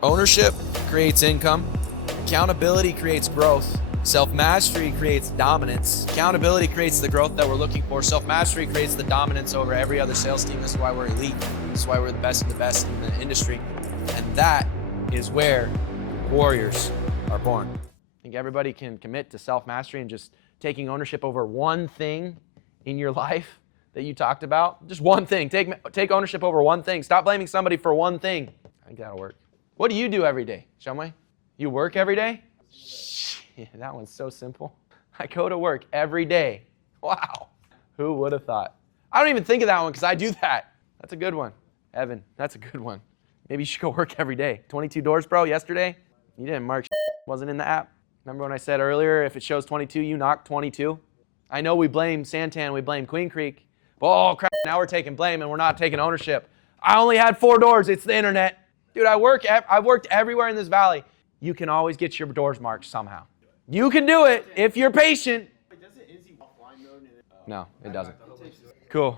Ownership creates income. Accountability creates growth. Self-mastery creates dominance. Accountability creates the growth that we're looking for. Self-mastery creates the dominance over every other sales team. This is why we're elite. This is why we're the best in the industry. And that is where warriors are born. I think everybody can commit to self-mastery and just taking ownership over one thing in your life that you talked about. Just one thing. Take ownership over one thing. Stop blaming somebody for one thing. I think that'll work. What do you do every day, Shumway? You work every day? Shit, that one's so simple. I go to work every day. Wow. Who would have thought? I don't even think of that one because I do that. That's a good one. Evan, that's a good one. Maybe you should go work every day. 22 doors, bro, yesterday? You didn't mark wasn't in the app. Remember when I said earlier, if it shows 22, you knock 22? I know we blame Santan, we blame Queen Creek. Oh, crap, now we're taking blame and we're not taking ownership. I only had 4 doors. It's the internet. Dude, I've worked everywhere in this valley. You can always get your doors marked somehow. You can do it if you're patient. No, it doesn't. Cool.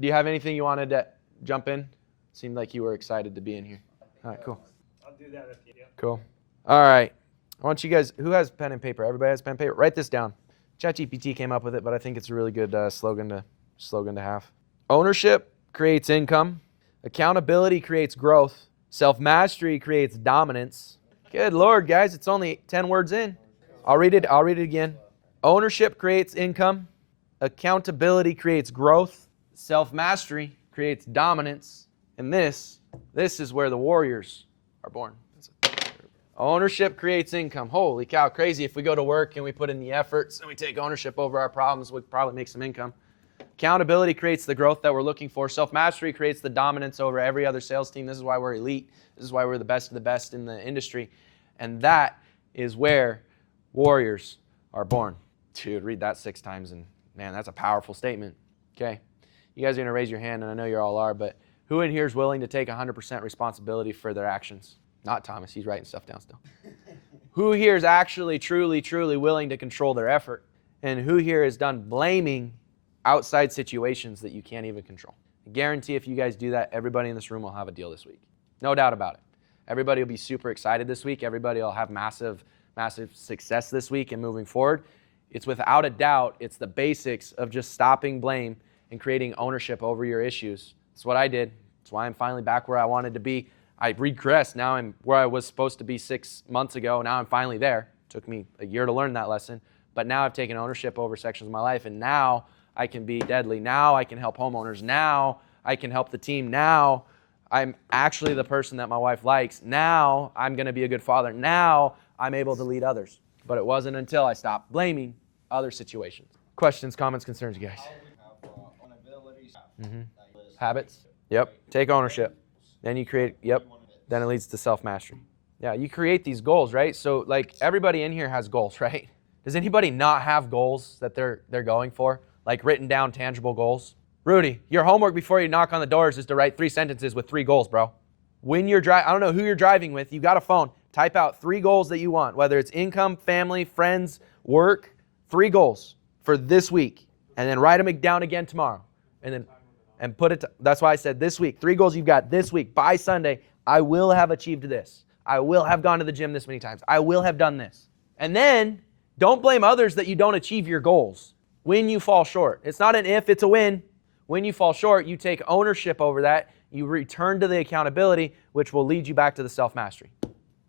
Do you have anything you wanted to jump in? Seemed like you were excited to be in here. All right, cool. I'll do that at the end. Cool. All right. I want you guys, who has pen and paper? Everybody has pen and paper? Write this down. ChatGPT came up with it, but I think it's a really good slogan to have. Ownership creates income. Accountability creates growth. Self-mastery creates dominance. Good Lord, guys, it's only 10 words in. I'll read it again. Ownership creates income. Accountability creates growth. Self-mastery creates dominance. And this is where the warriors are born. Ownership creates income. Holy cow, crazy. If we go to work and we put in the efforts and we take ownership over our problems, we'd probably make some income. Accountability creates the growth that we're looking for. Self-mastery creates the dominance over every other sales team. This is why we're elite. This is why we're the best of the best in the industry. And that is where warriors are born. Dude, read that 6 times and man, that's a powerful statement. Okay. You guys are going to raise your hand and I know you all are, but who in here is willing to take 100% responsibility for their actions? Not Thomas. He's writing stuff down still. Who here is actually, truly, truly willing to control their effort? And who here is done blaming outside situations that you can't even control? I guarantee if you guys do that, everybody in this room will have a deal this week. No doubt about it. Everybody will be super excited this week. Everybody will have massive, massive success this week and moving forward. It's without a doubt, it's the basics of just stopping blame and creating ownership over your issues. That's what I did. That's why I'm finally back where I wanted to be. I regressed. Now I'm where I was supposed to be 6 months ago. Now I'm finally there. It took me a year to learn that lesson. But now I've taken ownership over sections of my life, and now I can be deadly. Now I can help homeowners. Now I can help the team. Now I'm actually the person that my wife likes. Now I'm going to be a good father. Now I'm able to lead others. But it wasn't until I stopped blaming other situations. Questions, comments, concerns, you guys? Habits? Yep. Take ownership. Then you create, then it leads to self-mastery. Yeah, you create these goals, right? So like everybody in here has goals, right? Does anybody not have goals that they're going for? Like written down tangible goals? Rudy, your homework before you knock on the doors is to write 3 sentences with 3 goals, bro. When you're driving, I don't know who you're driving with, you got a phone, type out 3 goals that you want, whether it's income, family, friends, work, 3 goals for this week. And then write them down again tomorrow. And put it, that's why I said this week, 3 goals you've got this week. By Sunday, I will have achieved this. I will have gone to the gym this many times. I will have done this. And then don't blame others that you don't achieve your goals when you fall short. It's not an if, it's a when. When you fall short, you take ownership over that. You return to the accountability, which will lead you back to the self-mastery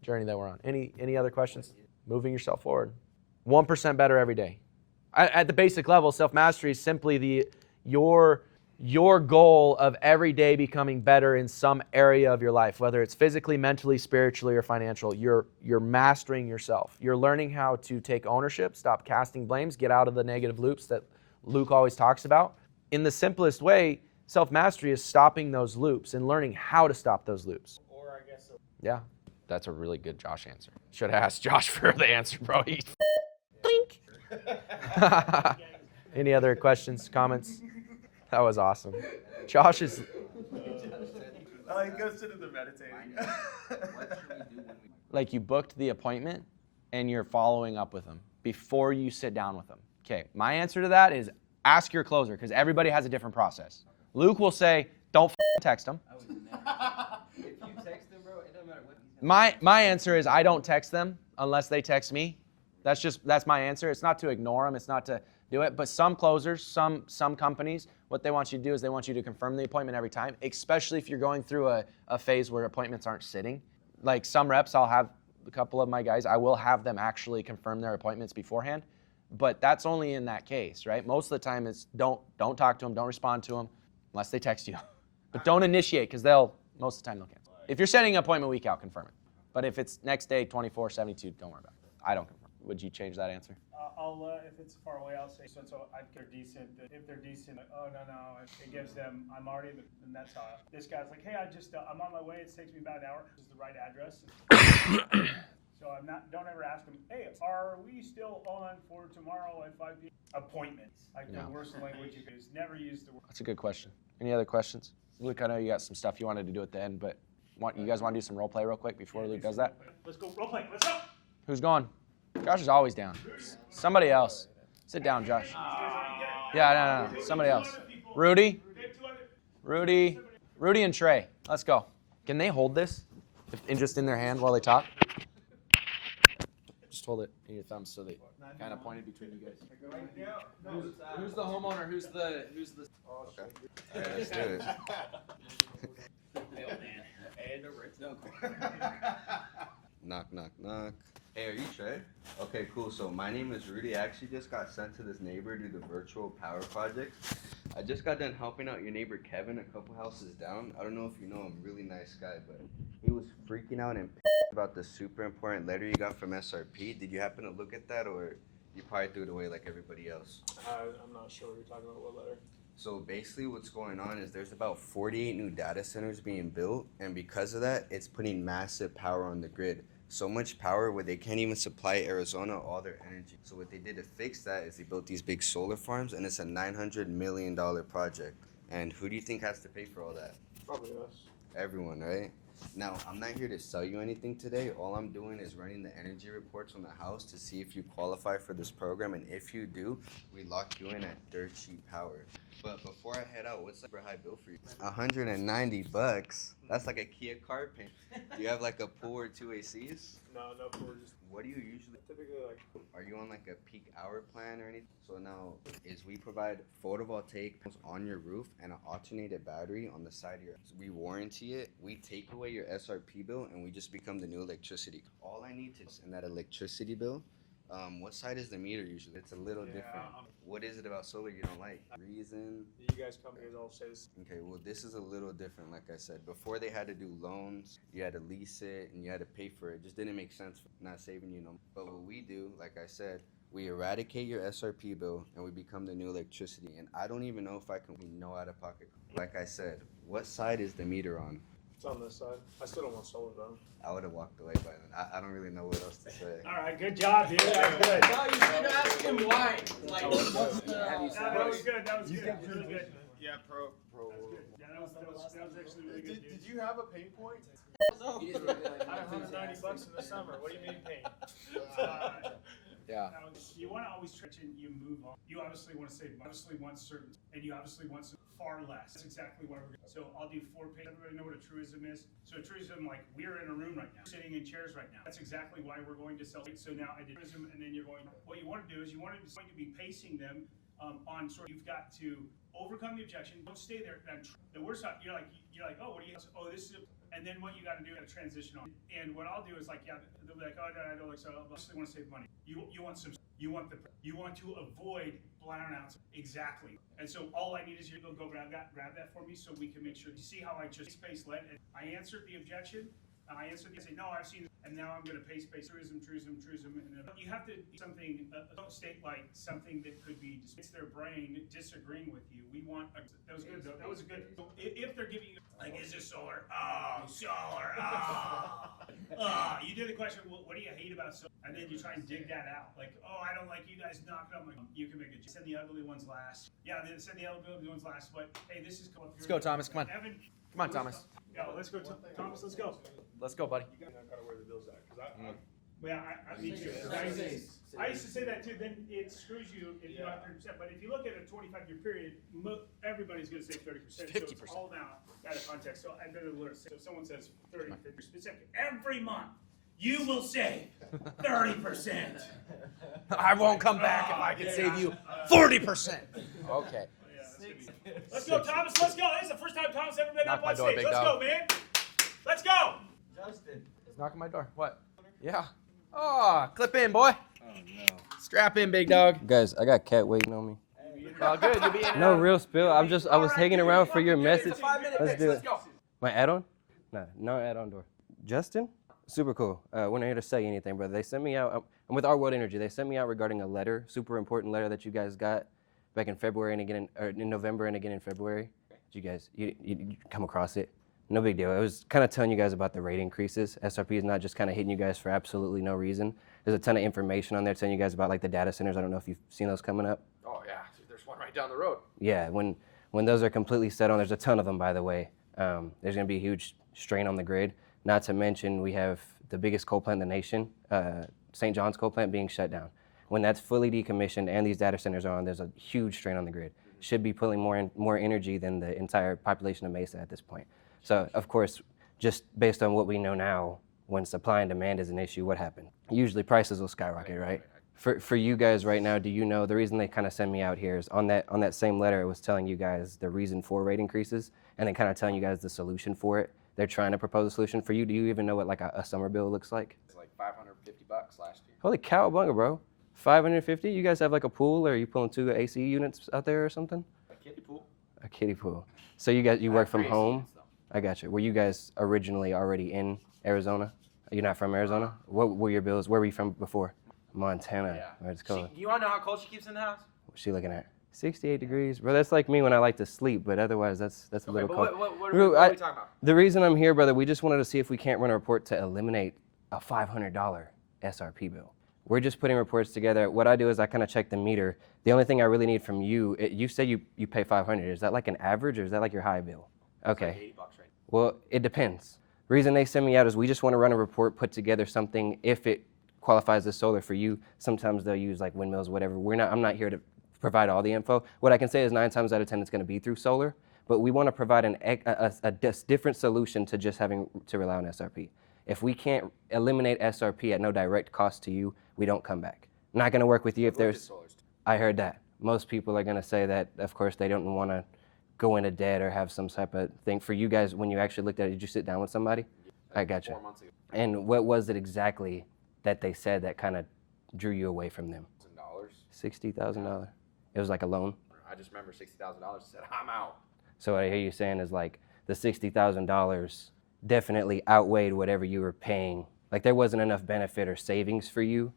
journey that we're on. Any other questions? Moving yourself forward. 1% better every day. At the basic level, self-mastery is simply your goal of every day becoming better in some area of your life, whether it's physically, mentally, spiritually, or financial. You're mastering yourself. You're learning how to take ownership, stop casting blames, get out of the negative loops that Luke always talks about. In the simplest way, self-mastery is stopping those loops and learning how to stop those loops. Or I guess so. Yeah, that's a really good Josh answer. Should have asked Josh for the answer, bro. He Any other questions, comments? That was awesome. Josh is... He goes to the meditating. Like you booked the appointment and you're following up with them before you sit down with them. Okay, my answer to that is ask your closer because everybody has a different process. Luke will say, don't text him. If you text him, bro, it doesn't matter what My answer is I don't text them unless they text me. That's my answer. It's not to ignore them. It's not to do it. But some closers, some companies, what they want you to do is they want you to confirm the appointment every time, especially if you're going through a phase where appointments aren't sitting. Like some reps, I'll have a couple of my guys, I will have them actually confirm their appointments beforehand. But that's only in that case, right? Most of the time it's don't talk to them, don't respond to them unless they text you. But don't initiate because most of the time they'll cancel. If you're setting an appointment week out, confirm it. But if it's next day, 24, 72, don't worry about it. I don't confirm. Would you change that answer? If it's far away, I'll say so they're decent. If they're decent, like, oh no, it gives them. I'm already in the that's how. This guy's like, hey, I'm on my way. It takes me about an hour. This is the right address. So I'm not. Don't ever ask them. Hey, are we still on for tomorrow at 5 p.m. Appointments? Like the worst language you can use. Never use the word. That's a good question. Any other questions? Luke, I know you got some stuff you wanted to do at the end, but you guys want to do some role play real quick before Luke does that? Let's go role play. Let's go. Who's going? Josh is always down. Somebody else. Sit down, Josh. Yeah, no. Somebody else. Rudy and Trey. Let's go. Can they hold this just in their hand while they talk? Just hold it in your thumb so they kind of pointed between you guys. Who's the homeowner? Who's the? Okay. All right, let's do it. Knock, knock, knock. Hey, are you Trey? Okay, cool. So my name is Rudy. I actually just got sent to this neighbor to do the virtual power project. I just got done helping out your neighbor Kevin a couple houses down. I don't know if you know him, really nice guy, but he was freaking out and about the super important letter you got from SRP. Did you happen to look at that, or you probably threw it away like everybody else? I'm not sure what you're talking about. What letter? So basically what's going on is there's about 48 new data centers being built, and because of that, it's putting massive power on the grid. So much power where they can't even supply Arizona all their energy. So what they did to fix that is they built these big solar farms, and it's a $900 million project. And who do you think has to pay for all that? Probably us. Everyone, right? Now, I'm not here to sell you anything today. All I'm doing is running the energy reports on the house to see if you qualify for this program. And if you do, we lock you in at dirt cheap power. But before I head out, what's the super high bill for you? $190. That's like a Kia car paint. Do you have like a pool or 2 ACs? No, we're just What do you usually? typically like. Are you on like a peak hour plan or anything? So now we provide photovoltaic on your roof and an alternated battery on the side of your. So we warranty it. We take away your SRP bill and we just become the new electricity. All I need to in that electricity bill. What side is the meter usually? It's a little different. What is it about solar you don't like? Reason? You guys come here, all say this. Okay, well, this is a little different, like I said. Before they had to do loans, you had to lease it, and you had to pay for it. It just didn't make sense, not saving you no more. But what we do, like I said, we eradicate your SRP bill, and we become the new electricity. And I don't even know if I can no out-of-pocket. Like I said, what side is the meter on? It's on this side. I still don't want solar though. I would have walked away by then. I don't really know what else to say. All right, good job, dude. That was good. No, you should ask him why. Like, what's the? That was good. That was good. Really good. Yeah, pro. Yeah, that was actually really good, dude. Did you have a pain point? No. I have $190 in the summer. What do you mean pain? Yeah. You want to always try to move on. You obviously want to save. Obviously want certain, and you obviously want far less. That's exactly why we're. So I'll do 4 pages. Everybody know what a truism is? So a truism, like we're in a room right now, sitting in chairs right now. That's exactly why we're going to sell. So now I did truism, and then you're going. What you want to do is you want to be pacing them on sort. You've got to overcome the objection. Don't stay there. The worst part, you're like, oh, what do you? Oh, this is. And then what you got to do is transition on. And what I'll do is like, yeah, they'll be like, oh, no, I don't like so. I obviously want to save money. You want to avoid brownouts exactly. And so all I need is you to go grab that for me, so we can make sure. You see how I just space led? And I answered the objection. I say, no, I've seen it, and now I'm going to paste truism, and then you have to something. Don't state like something that could be. It's their brain disagreeing with you. We want. That was good. That was good. If they're giving you like, is this solar? Oh, solar. You did the question. Well, what do you hate about solar? And then you try and dig that out. Like, oh, I don't like you guys knocking up my. You can make it. Send the ugly ones last. Yeah, then send the ugly ones last. But hey, this is. Let's go, Thomas. Come on. Evan. Come on, Thomas. Yeah, let's go, Thomas. Let's go. Let's go, buddy. You gotta know kind of where the bill's at, cause Yeah, I me too. I used to say that too, then it screws you if you have 30%, but if you look at a 25-year period, everybody's gonna say 30%, so it's all now out of context, so I better learn. So if someone says 30, 50, specific, every month, you will save 30%. I won't come back if I can save you 40%. Okay. Let's go, Thomas, let's go. This is the first time Thomas ever been Knock up my on door, stage. big Let's dog. go, man. Let's go. Justin. He's knocking my door. What? Yeah. Oh, clip in, boy. Oh no. Strap in, big dog. Guys, I got Cat waiting on me. Well, good. You'll be in and No out. real spill. I was hanging around for your message. It's a 5-minute Let's pitch. do Let's it. go. My add-on? No add-on door. Justin? Super cool. We're not here to say anything, brother. They sent me out. I'm with Our World Energy. They sent me out regarding a letter, super important letter that you guys got back in February and again in November and again in February. Did you guys you come across it? No big deal. It was kind of telling you guys about the rate increases. SRP is not just kind of hitting you guys for absolutely no reason. There's a ton of information on there telling you guys about like the data centers. I don't know if you've seen those coming up. Oh yeah. There's one right down the road. Yeah, when those are completely set on, there's a ton of them, by the way. There's going to be a huge strain on the grid. Not to mention, we have the biggest coal plant in the nation, St. John's coal plant, being shut down. When that's fully decommissioned and these data centers are on, there's a huge strain on the grid. Should be pulling more energy than the entire population of Mesa at this point. So, of course, just based on what we know now, when supply and demand is an issue, what happened? Usually prices will skyrocket, right? For you guys right now, do you know, the reason they kind of send me out here is on that same letter, it was telling you guys the reason for rate increases and then kind of telling you guys the solution for it. They're trying to propose a solution for you. Do you even know what like a summer bill looks like? It's like $550 last year. Holy cowabunga, bro. 550? You guys have like a pool, or are you pulling 2 AC units out there or something? A kiddie pool. A kiddie pool. So you work from home? I got you. Were you guys originally already in Arizona? You're not from Arizona? What were your bills? Where were you from before? Montana. Yeah. Where it's called. You want to know how cold she keeps in the house? What's she looking at? 68 degrees. Bro, that's like me when I like to sleep, but otherwise that's a little cold. What Bro, are we talking about? The reason I'm here, brother, we just wanted to see if we can't run a report to eliminate a $500 SRP bill. We're just putting reports together. What I do is I kind of check the meter. The only thing I really need from you, you say you pay $500. Is that like an average or is that like your high bill? Okay. It's like $80 right Well, it depends. Reason they send me out is we just want to run a report, put together something. If it qualifies as solar for you, sometimes they'll use like windmills, whatever. I'm not here to provide all the info. What I can say is 9 times out of 10 it's going to be through solar, but we want to provide a different solution to just having to rely on SRP. If we can't eliminate SRP at no direct cost to you, we don't come back. Not going to work with you if there's. I heard that. Most people are going to say that, of course, they don't want to go into debt or have some type of thing. For you guys, when you actually looked at it, did you sit down with somebody? I got you. 4 months ago. And what was it exactly that they said that kind of drew you away from them? $60,000. It was like a loan. I just remember $60,000 and said, I'm out. So what I hear you saying is like the $60,000 definitely outweighed whatever you were paying. Like there wasn't enough benefit or savings for you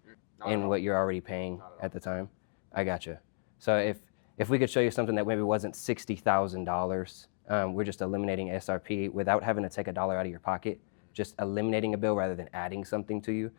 in what you're already paying at the time. I gotcha. So if we could show you something that maybe wasn't $60,000, we're just eliminating SRP without having to take a dollar out of your pocket, just eliminating a bill rather than adding something to you.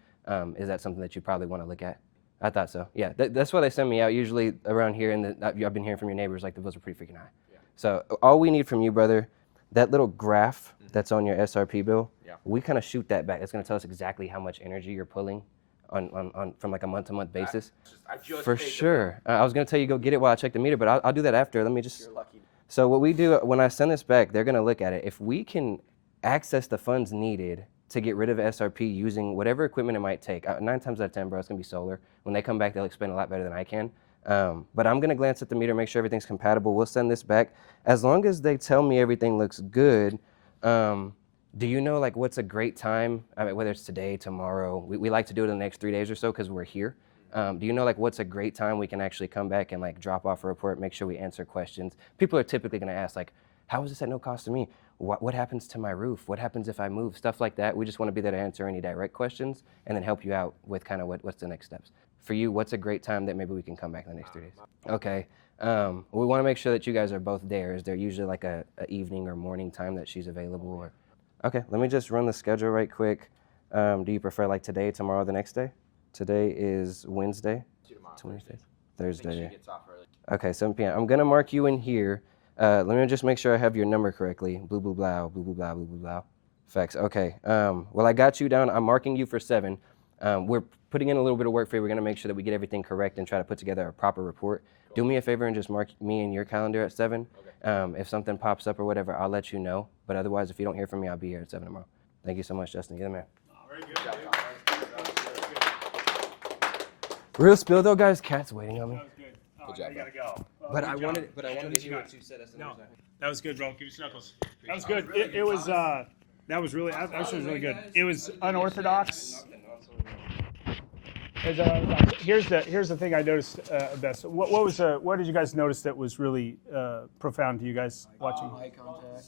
Is that something that you probably want to look at? I thought so. Yeah, that's why they send me out. Usually around here, and I've been hearing from your neighbors, like the bills are pretty freaking high. Yeah. So all we need from you, brother, that little graph that's on your SRP bill, we kind of shoot that back. It's going to tell us exactly how much energy you're pulling on from like a month-to-month basis. I just For paid the sure. I was going to tell you go get it while I check the meter, but I'll do that after. Let me just. bill. You're lucky. So what we do when I send this back, they're going to look at it. If we can access the funds needed to get rid of SRP using whatever equipment it might take, 9 times out of 10, bro, it's going to be solar. When they come back, they'll explain a lot better than I can. But I'm going to glance at the meter, make sure everything's compatible. We'll send this back. As long as they tell me everything looks good, do you know like what's a great time? I mean, whether it's today, tomorrow, we like to do it in the next 3 days or so because we're here. Do you know like what's a great time we can actually come back and like drop off a report, make sure we answer questions? People are typically going to ask like, how is this at no cost to me? What happens to my roof? What happens if I move? Stuff like that. We just want to be there to answer any direct questions and then help you out with kind of what's the next steps. For you, what's a great time that maybe we can come back in the next 3 days? Okay. We want to make sure that you guys are both there. Is there usually like a evening or morning time that she's available? Or okay, let me just run the schedule right quick. Do you prefer like today, tomorrow, the next day? Today is Wednesday. Wednesday. Thursday. She gets off early. Okay, 7 p.m. I'm gonna mark you in here. Let me just make sure I have your number correctly. Blue, blue, blah, blue, blue, blah, blue, blue, blah. Facts. Okay. Well, I got you down. I'm marking you for 7. We're putting in a little bit of work for you. We're going to make sure that we get everything correct and try to put together a proper report. Do me a favor and just mark me in your calendar at 7. If something pops up or whatever, I'll let you know. But otherwise, if you don't hear from me, I'll be here at 7 tomorrow. Thank you so much, Justin. You're the man. Very good. Real spill though, guys. Cat's waiting on me. That was good. Oh, I gotta go. But Good I job. wanted to hear Scott. what you said. That's the No, news. that was good, bro. Give me snuggles. That was good. It was that was really good. It was unorthodox. Here's the thing I noticed best. What did you guys notice that was really profound to you guys watching? Eye contact.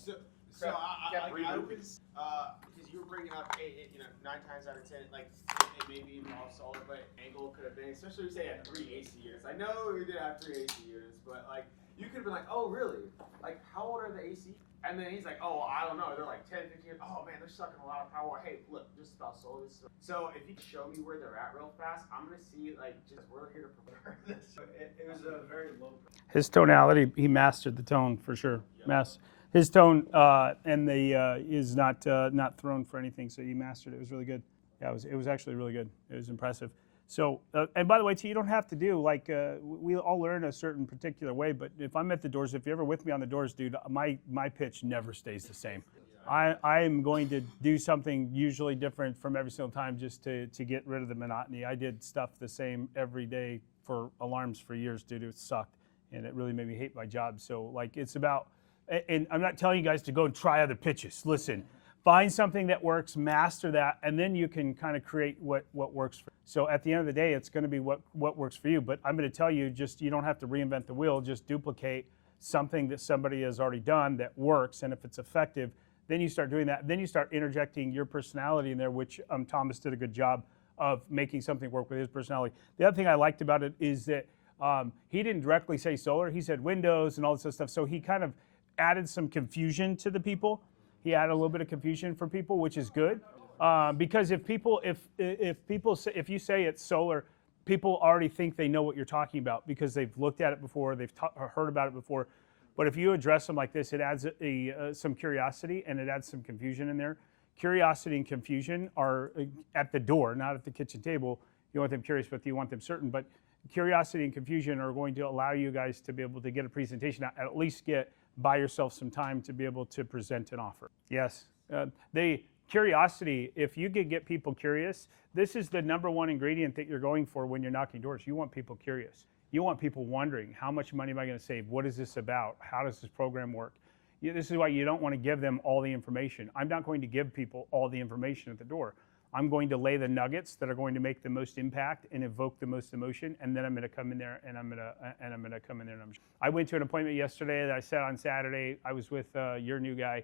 So I was because you were bringing up 9 times out of 10 like it may be involved solar, but angle could have been, especially if you say at 3 AC units. I know we did have 3 AC units, but like you could have been like, oh really? Like how old are the AC? And then he's like, oh I don't know. They're like 10, 15. Oh man, they're sucking a lot of power. Hey, look, just about solar. So if you show me where they're at real fast, I'm gonna see like just we're here to prepare this. It was a very low. His tonality, he mastered the tone for sure. His tone and the is not thrown for anything, so he mastered it. It was really good. Yeah, it was actually really good. It was impressive. So, and by the way, too, you don't have to do like we all learn a certain particular way. But if I'm at the doors, if you're ever with me on the doors, dude, my pitch never stays the same. I am going to do something usually different from every single time just to get rid of the monotony. I did stuff the same every day for alarms for years, dude. It sucked, and it really made me hate my job. So, like, it's about. And I'm not telling you guys to go and try other pitches. Listen, find something that works, master that, and then you can kind of create what works for you. So at the end of the day, it's going to be what works for you. But I'm going to tell you, just you don't have to reinvent the wheel. Just duplicate something that somebody has already done that works. And if it's effective, then you start doing that. Then you start interjecting your personality in there, which Thomas did a good job of making something work with his personality. The other thing I liked about it is that he didn't directly say solar. He said Windows and all this other stuff. So he kind of added some confusion to the people. He added a little bit of confusion for people, which is good, because if you say it's solar, people already think they know what you're talking about because they've looked at it before, they've heard about it before. But if you address them like this, it adds some curiosity and it adds some confusion in there. Curiosity and confusion are at the door, not at the kitchen table. You want them curious, but you want them certain. But curiosity and confusion are going to allow you guys to be able to get a presentation out, at least buy yourself some time to be able to present an offer. Yes, the curiosity, if you could get people curious, this is the #1 ingredient that you're going for when you're knocking doors. You want people curious. You want people wondering, how much money am I going to save? What is this about? How does this program work? This is why you don't want to give them all the information. I'm not going to give people all the information at the door. I'm going to lay the nuggets that are going to make the most impact and evoke the most emotion, and then I'm going to come in there and I'm going to come in there. I went to an appointment yesterday that I set on Saturday. I was with your new guy.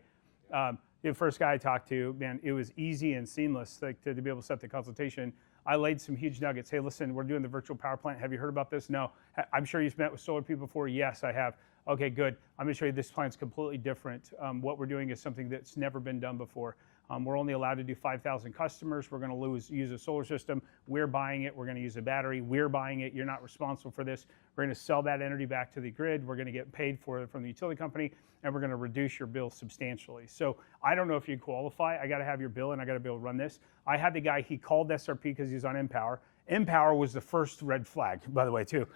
The first guy I talked to, man, it was easy and seamless to be able to set the consultation. I laid some huge nuggets. Hey, listen, we're doing the virtual power plant. Have you heard about this? No. I'm sure you've met with solar people before. Yes, I have. Okay, good. I'm going to show you this plant's completely different. What we're doing is something that's never been done before. We're only allowed to do 5,000 customers. We're going to use a solar system. We're buying it. We're going to use a battery. We're buying it. You're not responsible for this. We're going to sell that energy back to the grid. We're going to get paid for it from the utility company, and we're going to reduce your bill substantially. So I don't know if you qualify. I got to have your bill, and I got to be able to run this. I had the guy, he called SRP because he was on Empower. Empower was the first red flag, by the way, too.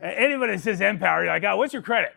Anybody that says Empower, you're like, oh, what's your credit?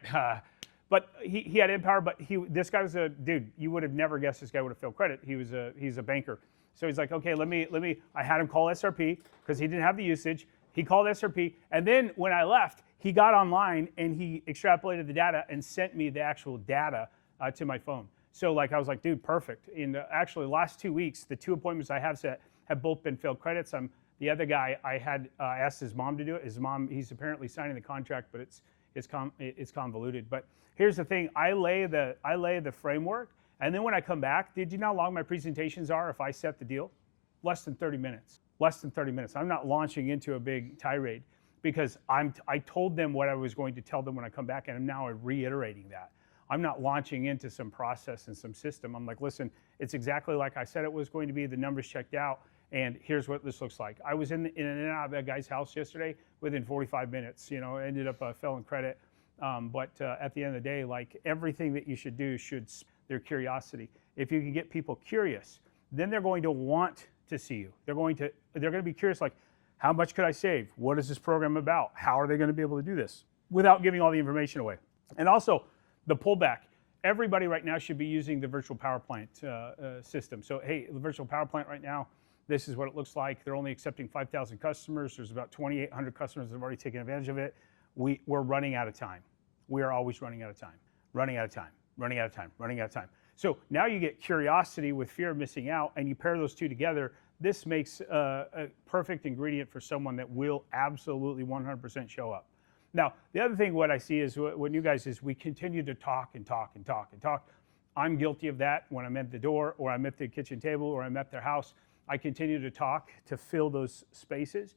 But he had Empower, but this guy was a dude. You would have never guessed this guy would have failed credit. He's a banker. So he's like, okay, let me. I had him call SRP because he didn't have the usage. He called SRP, and then when I left, he got online and he extrapolated the data and sent me the actual data to my phone. So like I was like, dude, perfect. In actually last 2 weeks, the 2 appointments I have set have both been failed credits. The other guy I had asked his mom to do it. His mom, he's apparently signing the contract, but it's convoluted. But here's the thing: I lay the framework, and then when I come back, did you know how long my presentations are if I set the deal? Less than 30 minutes. Less than 30 minutes. I'm not launching into a big tirade because I told them what I was going to tell them when I come back, and I'm now reiterating that. I'm not launching into some process and some system. I'm like, listen, it's exactly like I said it was going to be. The numbers checked out, and here's what this looks like. I was in and out of that guy's house yesterday within 45 minutes. Ended up fell in credit. But at the end of the day, like everything that you should do should their curiosity. If you can get people curious, then they're going to want to see you. They're going to be curious, like, how much could I save? What is this program about? How are they going to be able to do this without giving all the information away? And also, the pullback. Everybody right now should be using the virtual power plant system. So, hey, the virtual power plant right now, this is what it looks like. They're only accepting 5,000 customers. There's about 2,800 customers that have already taken advantage of it. We're running out of time. We are always running out of time, running out of time, running out of time, running out of time. So now you get curiosity with fear of missing out, and you pair those two together. This makes a perfect ingredient for someone that will absolutely 100% show up. Now, the other thing what I see is when you guys is we continue to talk and talk and talk and talk. I'm guilty of that when I'm at the door or I'm at the kitchen table or I'm at their house. I continue to talk to fill those spaces.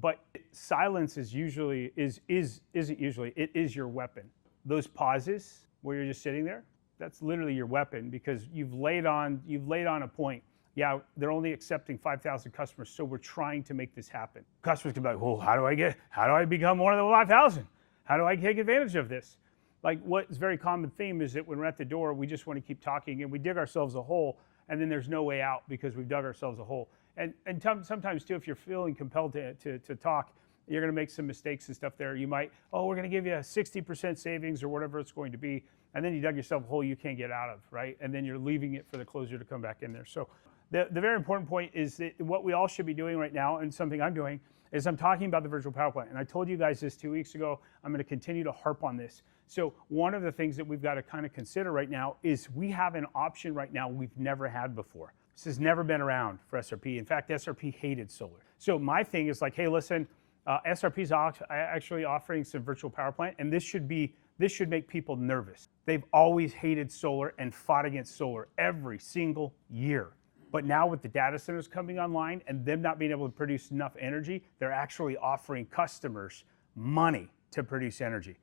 But silence is usually isn't usually, it is your weapon. Those pauses where you're just sitting there, that's literally your weapon because you've laid on a point. Yeah, they're only accepting 5,000 customers, so we're trying to make this happen. Customers can be like, well, how do I become one of the 5,000? How do I take advantage of this? Like what's very common theme is that when we're at the door, we just want to keep talking and we dig ourselves a hole and then there's no way out because we've dug ourselves a hole. And sometimes too, if you're feeling compelled to talk, you're going to make some mistakes and stuff there. You might, we're going to give you a 60% savings or whatever it's going to be. And then you dug yourself a hole you can't get out of, right? And then you're leaving it for the closer to come back in there. So the very important point is that what we all should be doing right now, and something I'm doing, is I'm talking about the virtual power plant. And I told you guys this 2 weeks ago. I'm going to continue to harp on this. So one of the things that we've got to kind of consider right now is we have an option right now we've never had before. This has never been around for SRP. In fact, SRP hated solar. So my thing is like, hey, listen, SRP's actually offering some virtual power plant, and this should make people nervous. They've always hated solar and fought against solar every single year. But now with the data centers coming online and them not being able to produce enough energy, they're actually offering customers money to produce energy.